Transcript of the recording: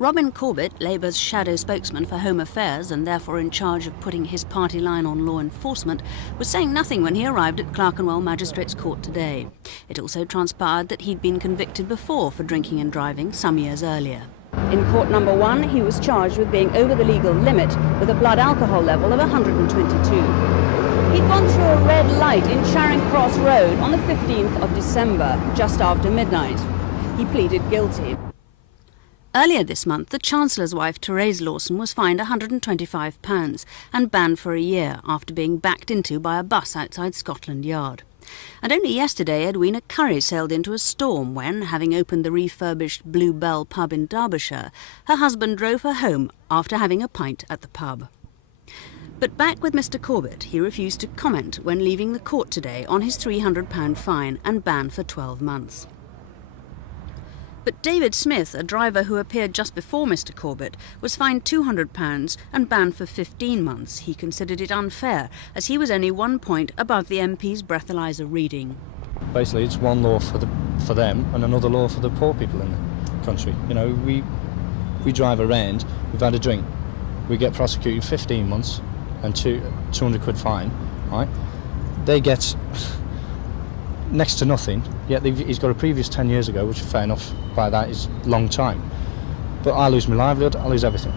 Robin Corbett, Labour's shadow spokesman for Home Affairs and therefore in charge of putting his party line on law enforcement, was saying nothing when he arrived at Clerkenwell Magistrates Court today. It also transpired that he'd been convicted before for drinking and driving some years earlier. In court number 1, he was charged with being over the legal limit with a blood alcohol level of 122. He'd gone through a red light in Charing Cross Road on the 15th of December, just after midnight. He pleaded guilty. Earlier this month, the Chancellor's wife, Therese Lawson, was fined £125 and banned for a year after being backed into by a bus outside Scotland Yard. And only yesterday, Edwina Curry sailed into a storm when, having opened the refurbished Blue Bell pub in Derbyshire, her husband drove her home after having a pint at the pub. But back with Mr Corbett, he refused to comment when leaving the court today on his £300 fine and ban for 12 months. But David Smith, a driver who appeared just before Mr Corbett, was fined £200 and banned for 15 months. He considered it unfair, as he was only 1 point above the MP's breathalyser reading. Basically, it's one law for them and another law for the poor people in the country. You know, we drive around, we've had a drink, we get prosecuted 15 months and 200 quid fine, right? They get next to nothing, yet he's got a previous 10 years ago, which fair enough, by that is a long time. But I lose my livelihood, I lose everything.